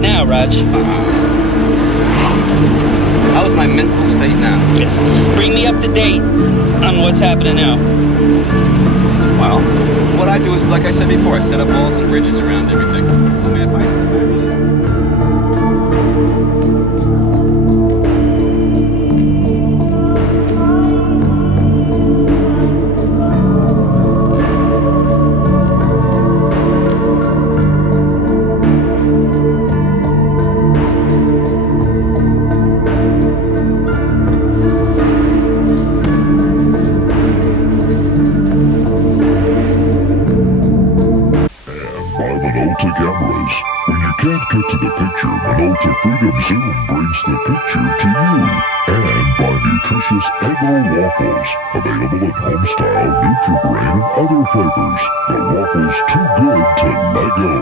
now, Raj? How's my mental state now? Yes. Bring me up to date on what's happening now. Well, what I do is, like I said before, I set up walls and bridges around everything. My advice to the family is... Minolta cameras. When you can't get to the picture, Minolta Freedom Zoom brings the picture to you. And by nutritious Eggo waffles, available in home-style, Nutri-Grain, and other flavors. The waffles too good to let go.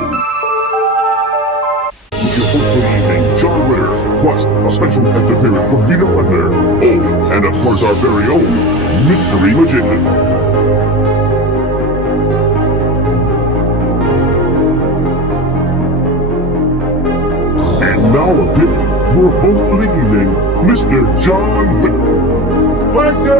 Your host for the evening, John Ritter, plus a special guest appearance from Vito Wender. Oh, and of course our very own Mystery Magician. Now a bit, your host for the evening, Mr. John Wick. Let go!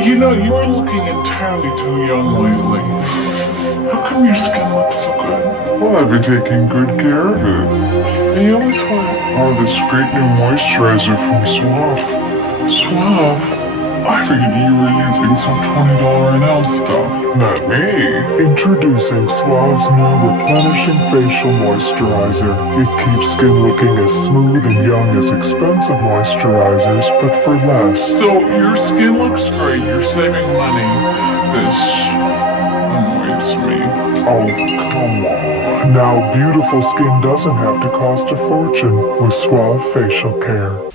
You know, you're looking entirely too young lately. How come your skin looks so good? Well, I've been taking good care of it. And you always want Oh, this great new moisturizer from Suave. Suave. I figured you were using some $20 an ounce stuff. Not me. Introducing Suave's new replenishing facial moisturizer. It keeps skin looking as smooth and young as expensive moisturizers, but for less. So your skin looks great, you're saving money. This annoys me. Oh, come on. Now beautiful skin doesn't have to cost a fortune with Suave facial care.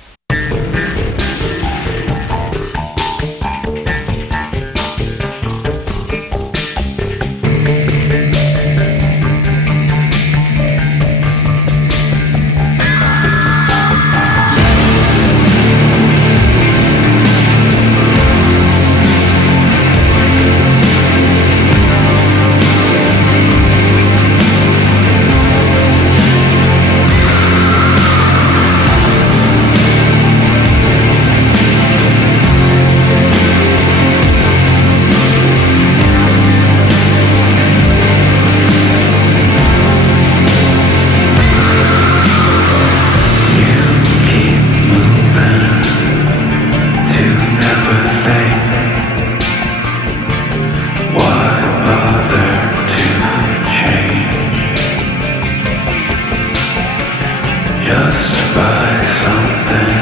Just buy something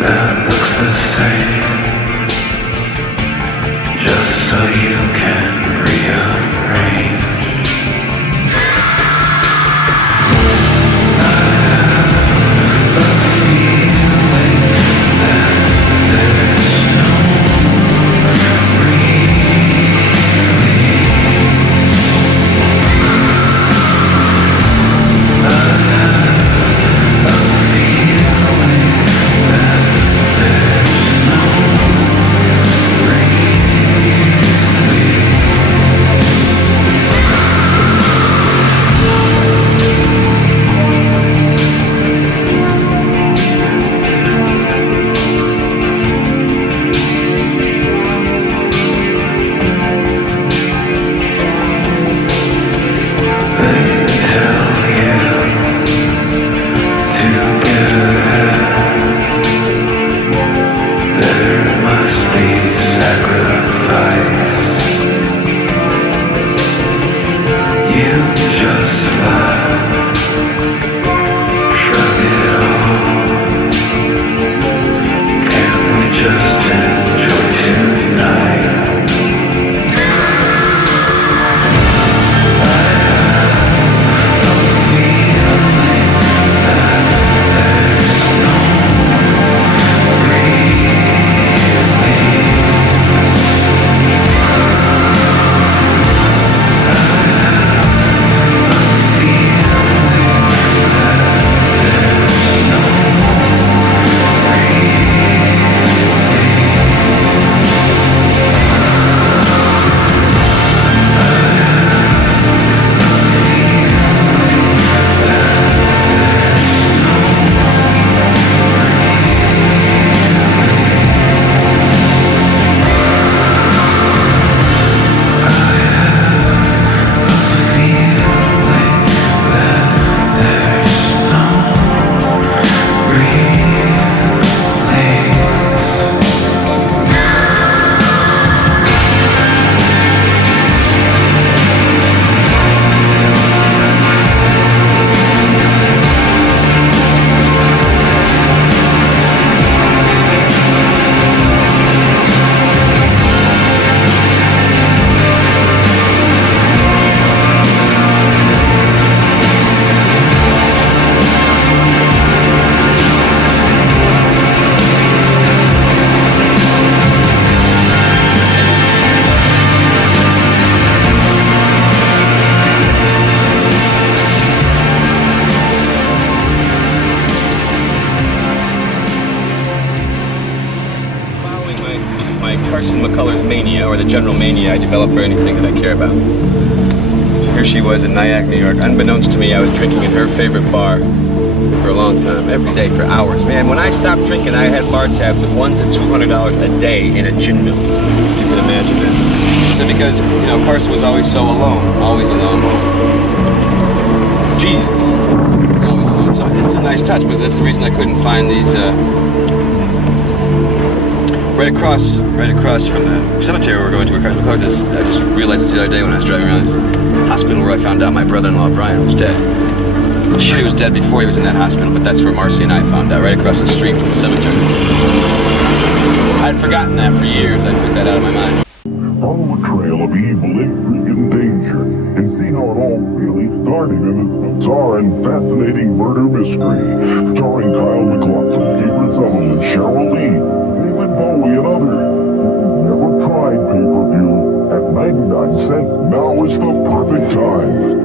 that looks the same, just so you can rearrange. I have a feeling that there's no Carson McCullers mania, or the general mania I develop for anything that I care about. Here she was in Nyack, New York. Unbeknownst to me, I was drinking in her favorite bar for a long time, every day for hours. Man, when I stopped drinking, I had bar tabs of $100 to $200 a day in a gin mill. You can imagine that. So because, you know, Carson was always so alone, always alone. Jesus, always alone. So it's a nice touch, but that's the reason I couldn't find these, right across from the cemetery we're going to, where Carson McCullers is. I just realized this the other day when I was driving around this hospital where I found out my brother-in-law Brian was dead. I'm sure he was dead before he was in that hospital, but that's where Marcy and I found out, right across the street from the cemetery. I'd forgotten that for years. I'd put that out of my mind. Follow a trail of evil, intrigue, and danger, and see how it all really started in a bizarre and fascinating murder mystery, starring Kyle MacLachlan, Kiefer Sutherland, Cheryl Lee, David Bowie, and others. Never tried pay-per-view. At 99 cents, now is the perfect time.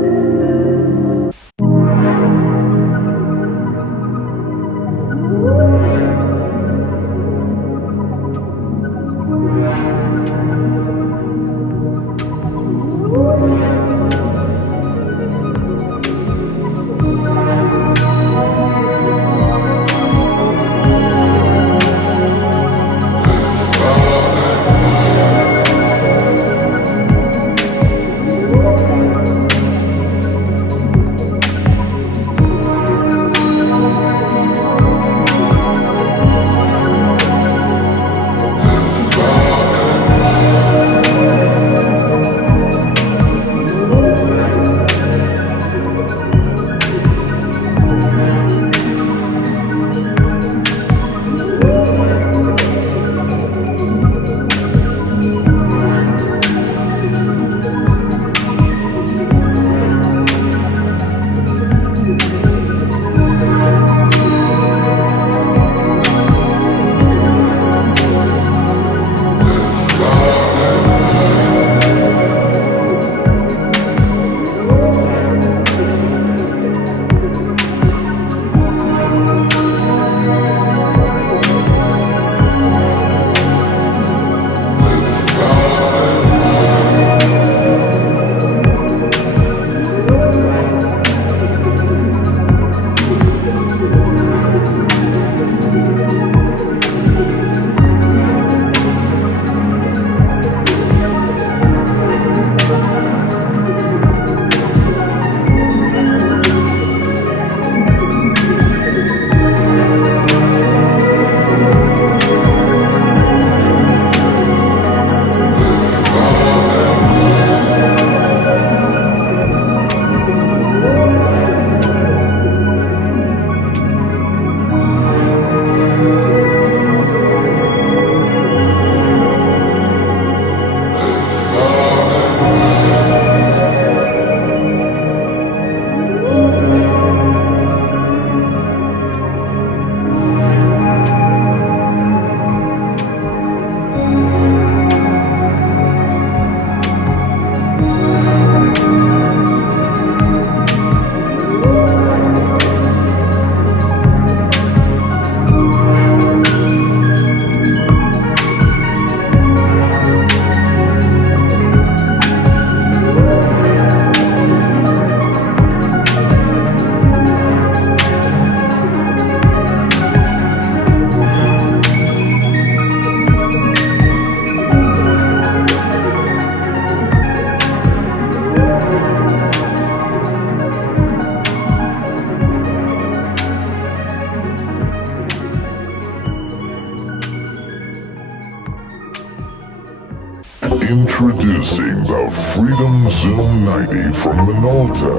reminiscing about Freedom Zoom 90 from Minolta.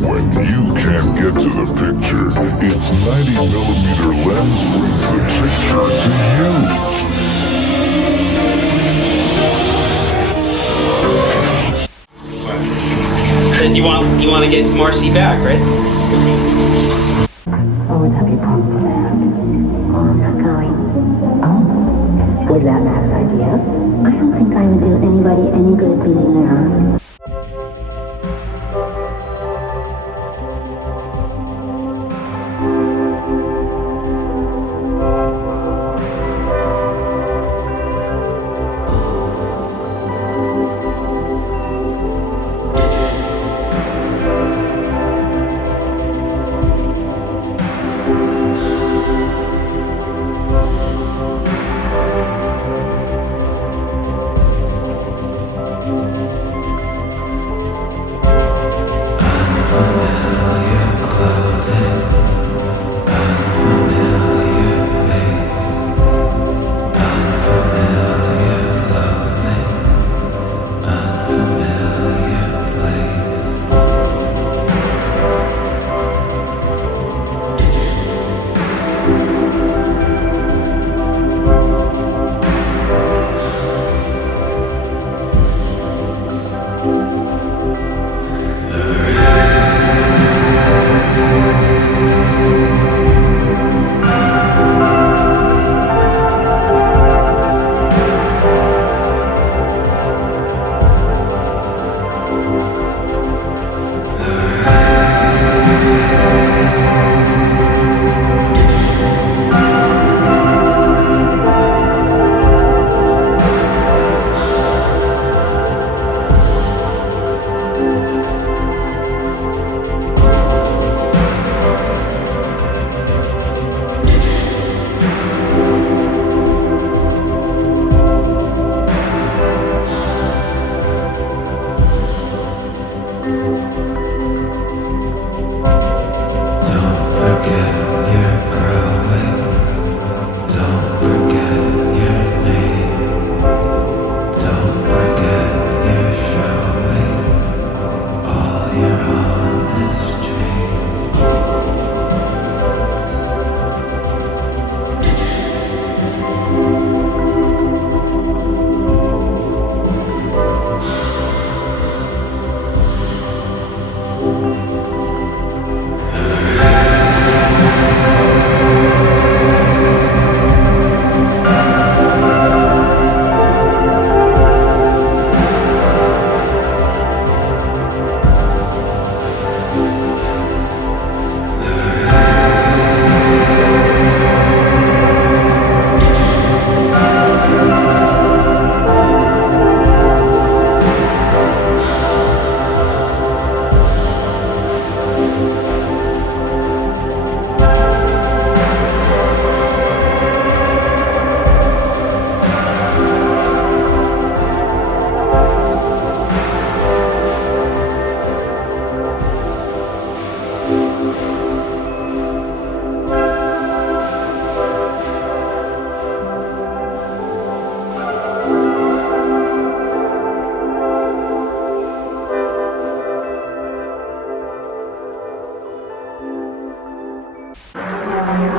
When you can't get to the picture, its 90mm lens brings the picture to you. Then you want to get Marcy back, right? What would that be problem for that? Oh, I'm not going. Oh, was that Matt's idea? I don't think I would do anybody any good being there.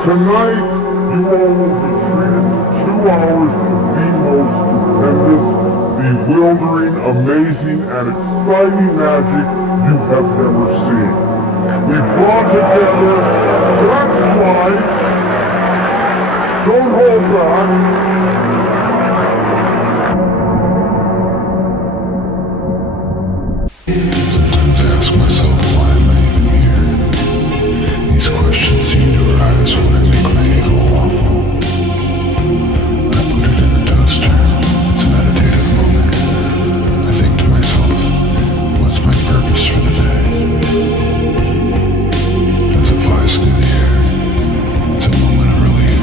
Tonight, you all will be treated to 2 hours of the most stupendous, bewildering, amazing, and exciting magic you have ever seen. We brought together, that's right, don't hold back. Sometimes I ask myself why am I even here? These questions seem to arise when I make my ego waffle. I put it in a toaster. It's a meditative moment. I think to myself, what's my purpose for the day? As it flies through the air, it's a moment of relief.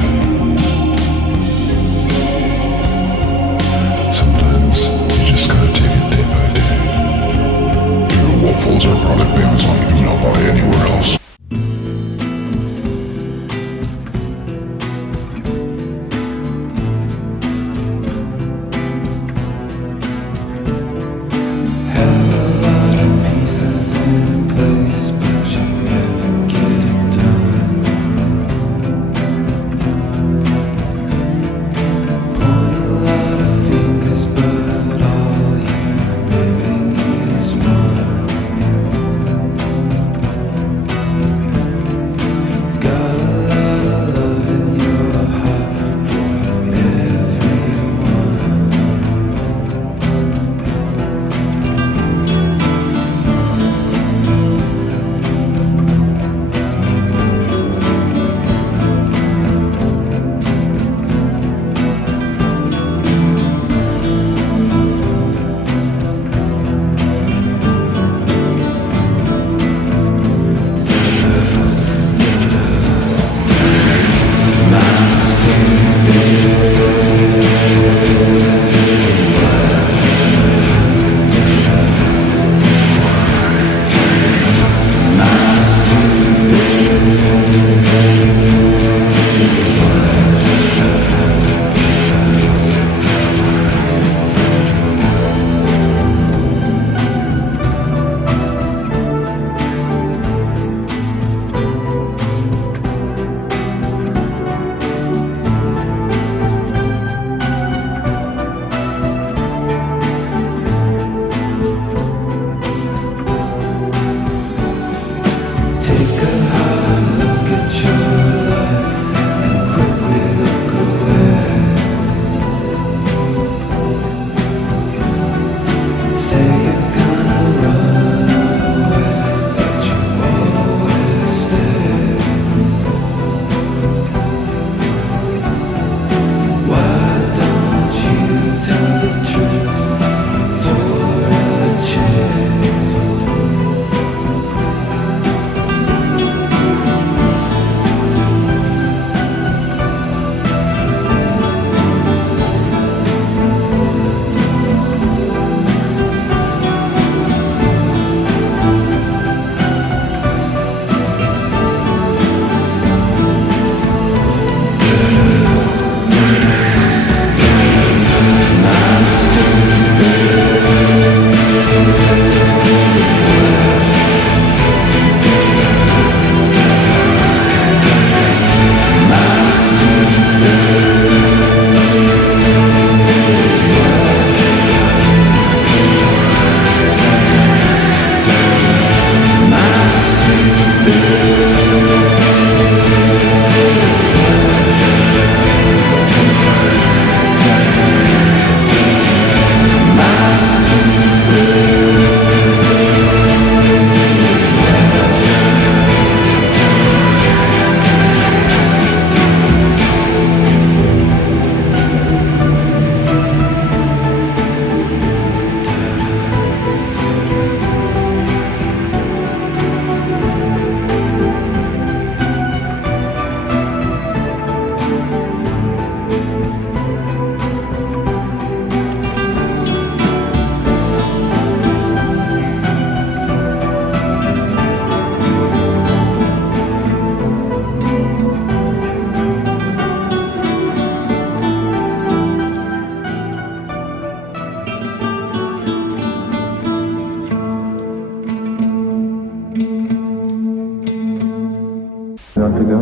not to go?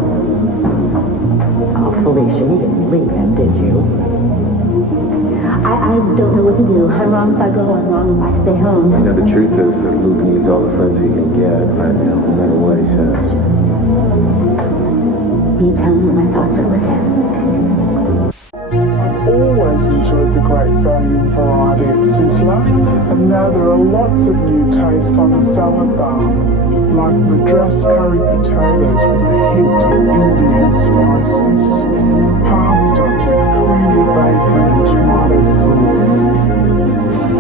Oh, Felicia, you didn't leave him, did you? I don't know what to do. I'm wrong if I go, I'm wrong if I stay home. You know, the truth is that Luke needs all the friends he can get right now, no matter what he says. You tell me my thoughts are with him. I've always enjoyed the great value and variety at Sizzler, and now there are lots of new tastes on the salad bar, like Madras curry potatoes with a hint of Indian spices, pasta with creamy bacon and tomato sauce,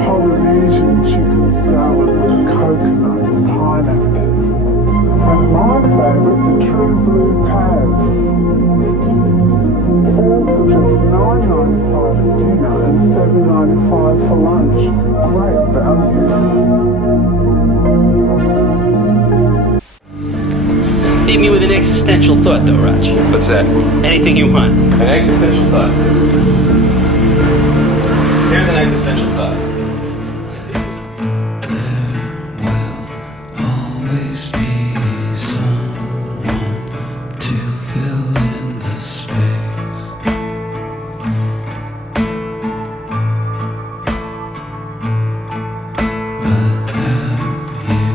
Polynesian chicken salad with coconut and pineapple, and my favourite, the True Blue Pad. All for just $9.95 for dinner and $7.95 for lunch. Great value. Leave me with an existential thought, though, Raj. What's that? Anything you want. An existential thought. Here's an existential thought. Always be someone to fill in the space. But have you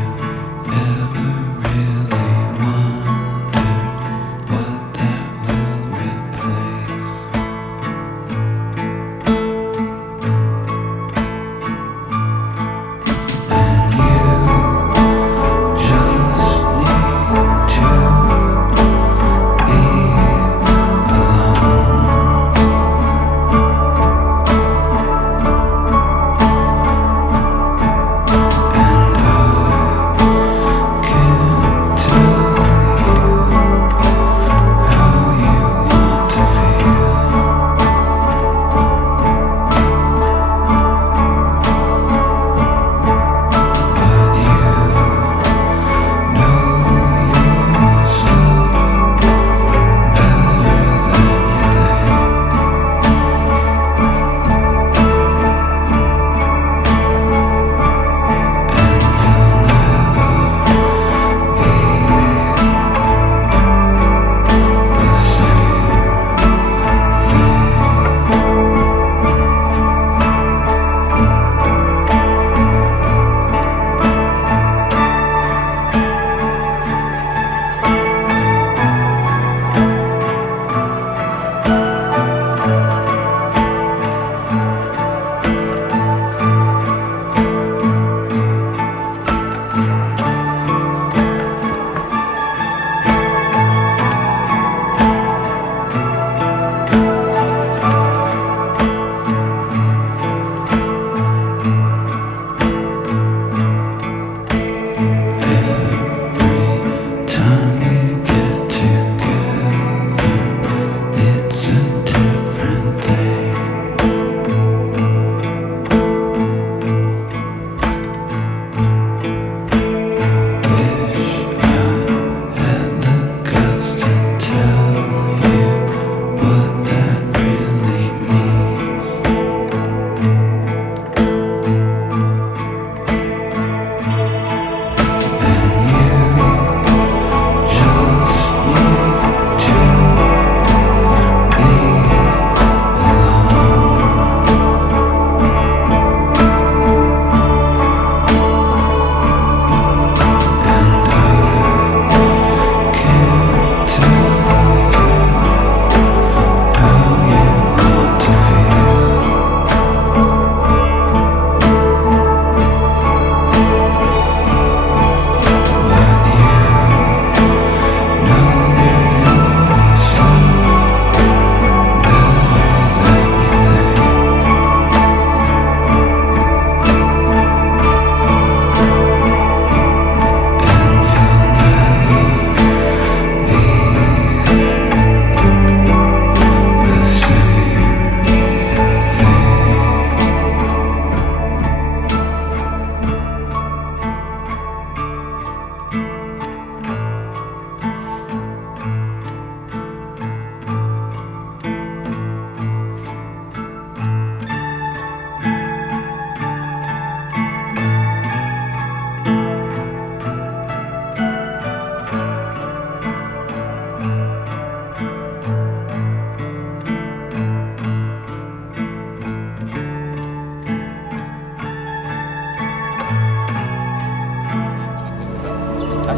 ever really wondered what that will replace?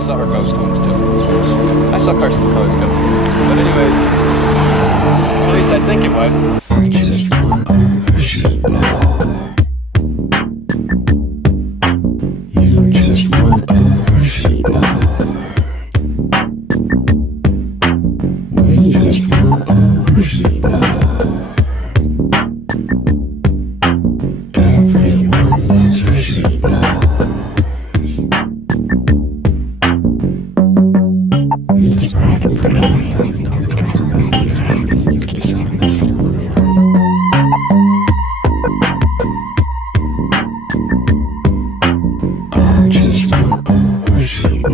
saw her ghost once too. I saw Carson McCullers ghost. But anyways, at least I think it was. Just one Hershey bar. You just want a Hershey bar. We just want a Hershey bar. Everyone loves Hershey bars. You just crack them for me. Just want a Hershey bar.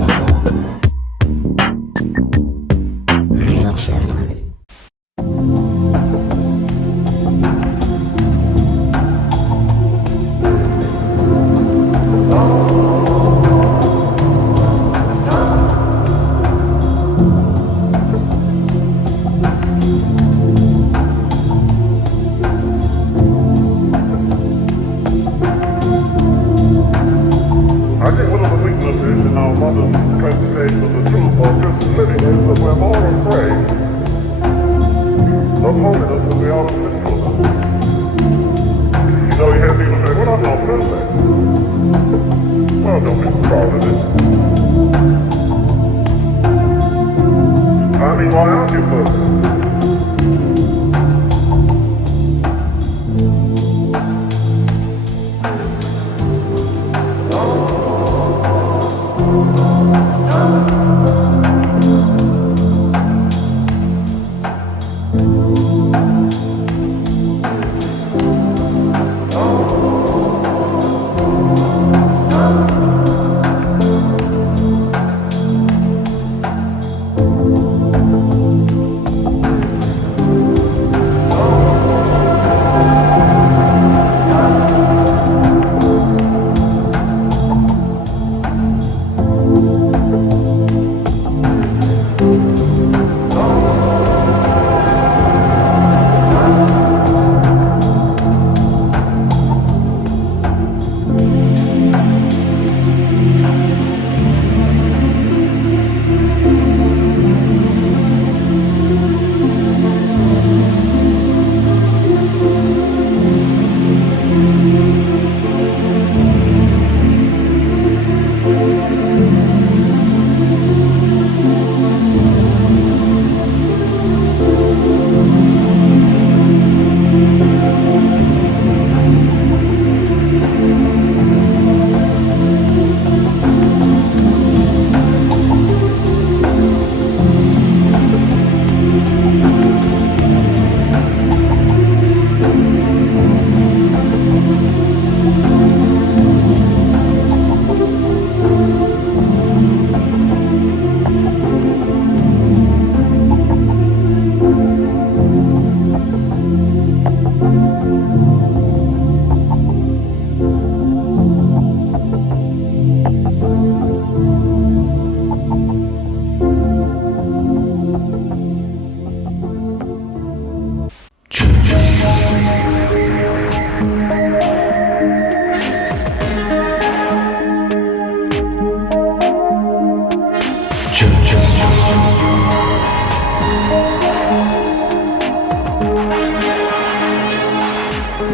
I love someone. I think one of the weaknesses in our modern presentation of the truth of Christian living is that we're more afraid of holiness than we are of sinfulness. You know, you hear people say, well, I'm not perfect. Well, don't be proud of it. I mean, why aren't you perfect?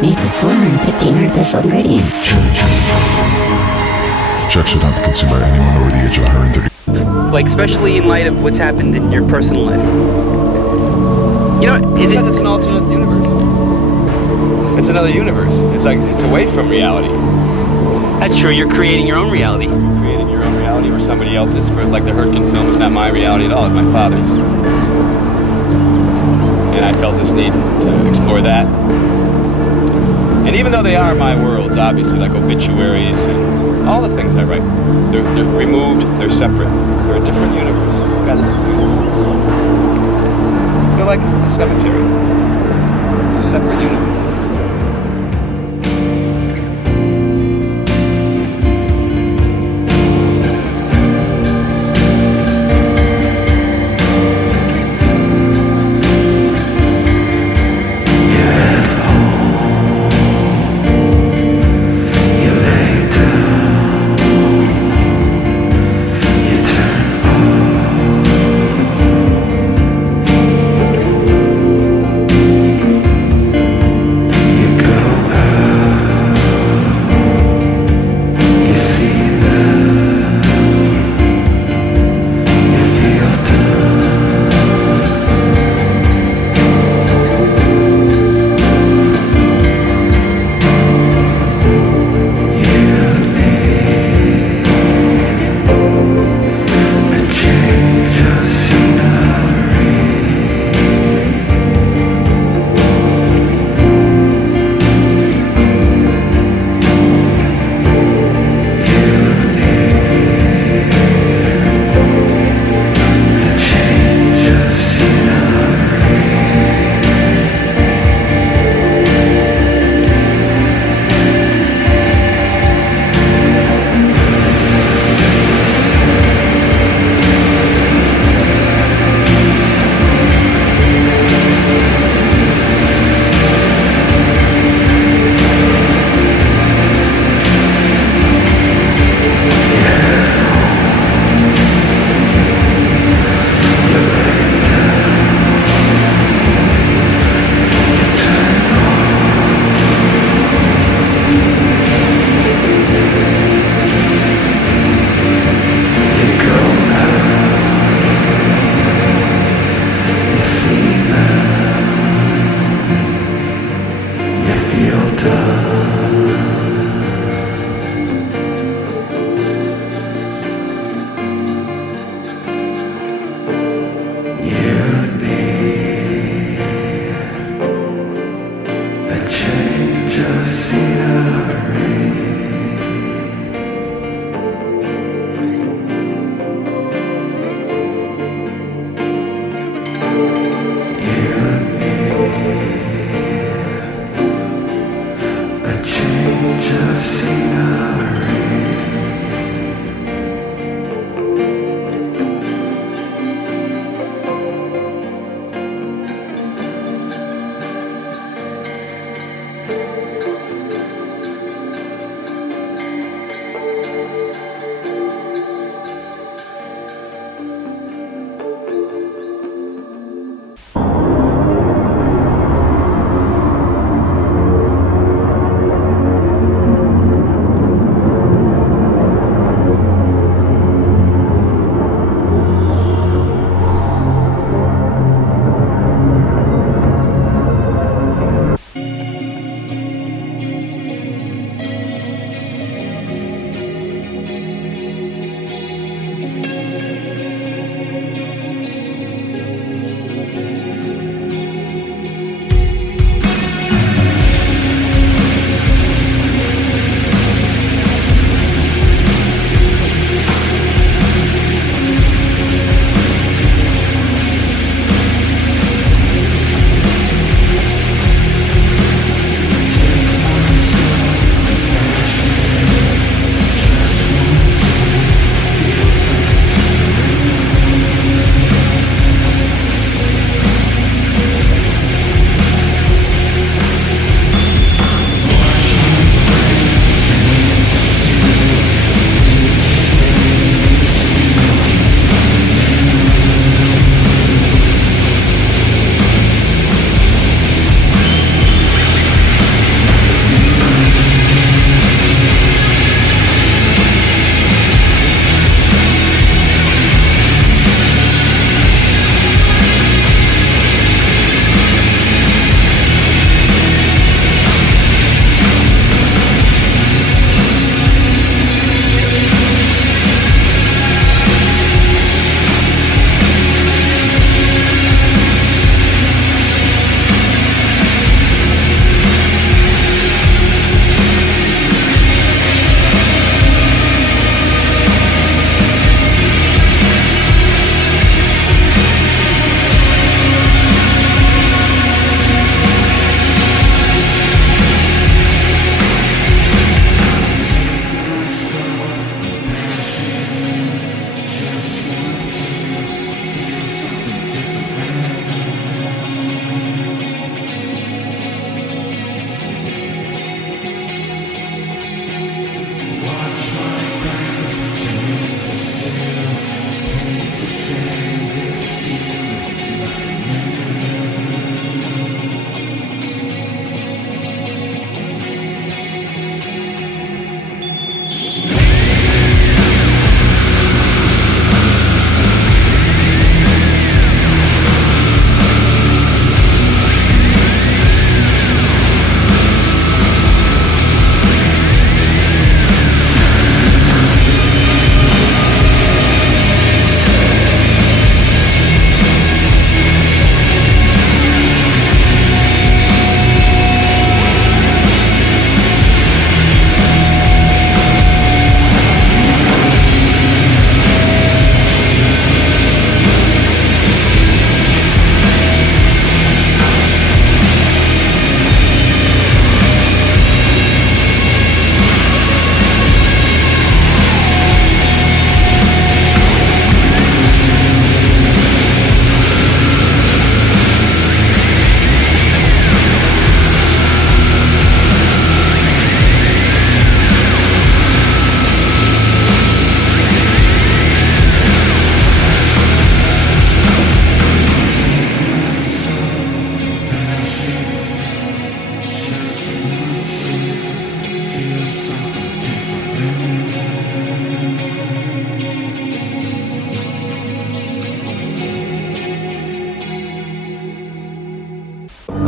Made with 415 artificial ingredients. Church should not be consumed by anyone over the age of 130. Like, especially in light of what's happened in your personal life. You know, is it... It's an alternate universe. It's another universe. It's like, it's away from reality. That's true, you're creating your own reality. You're creating your own reality or somebody else's. For like the Hurtgen film is not my reality at all, it's my father's. And I felt this need to explore that. And even though they are my worlds, obviously, like obituaries and all the things I write, they're removed, they're separate, they're a different universe. God, this is I feel like a cemetery. It's a separate universe. You turn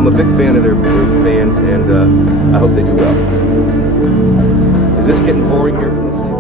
I'm a big fan of their band, and I hope they do well. Is this getting boring here from the city?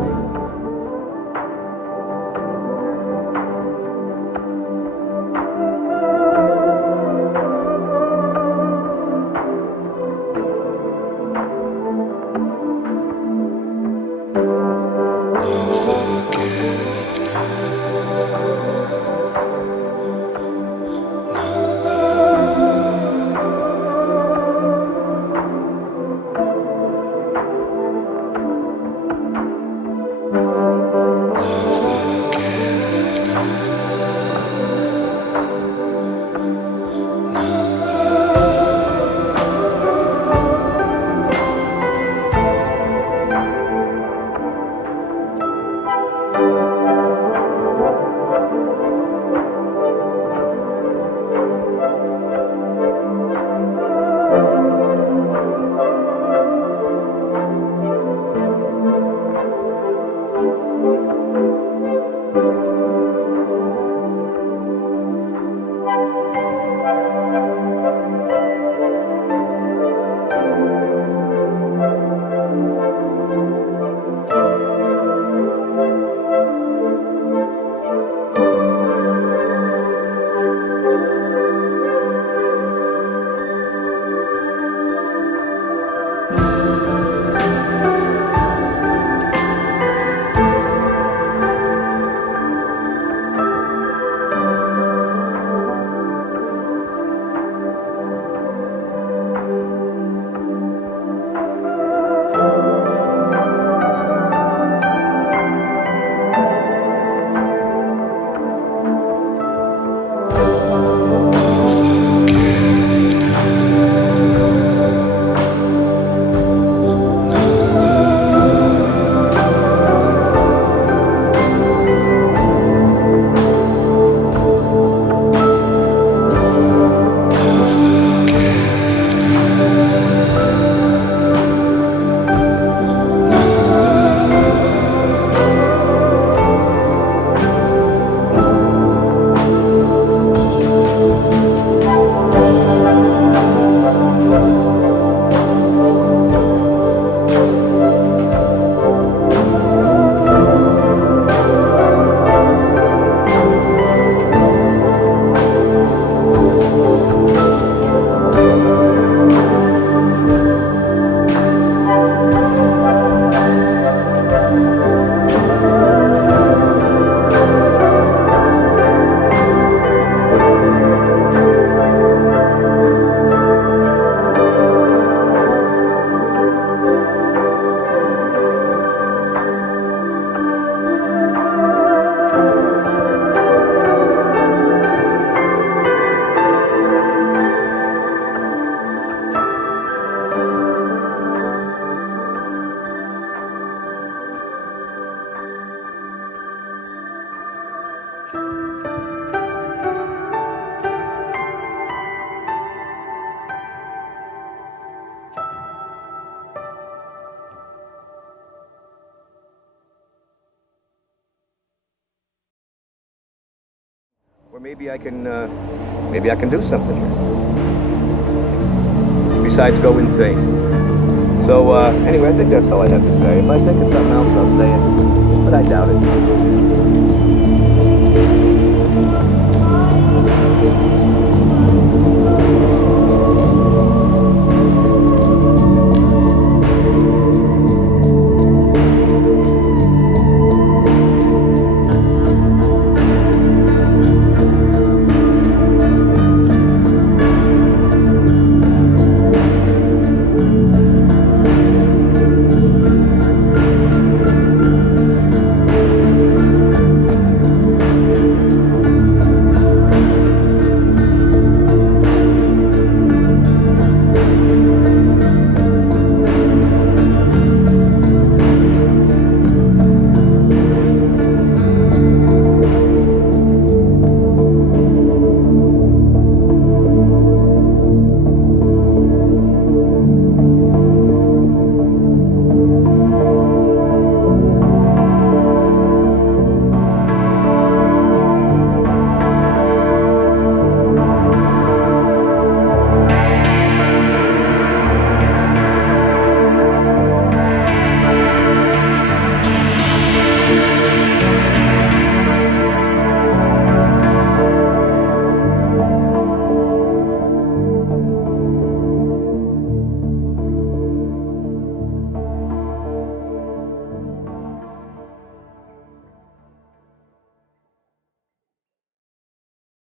Or maybe I can do something here. Besides go insane. So, anyway, I think that's all I have to say. If I think of something else, I'll say it. But I doubt it.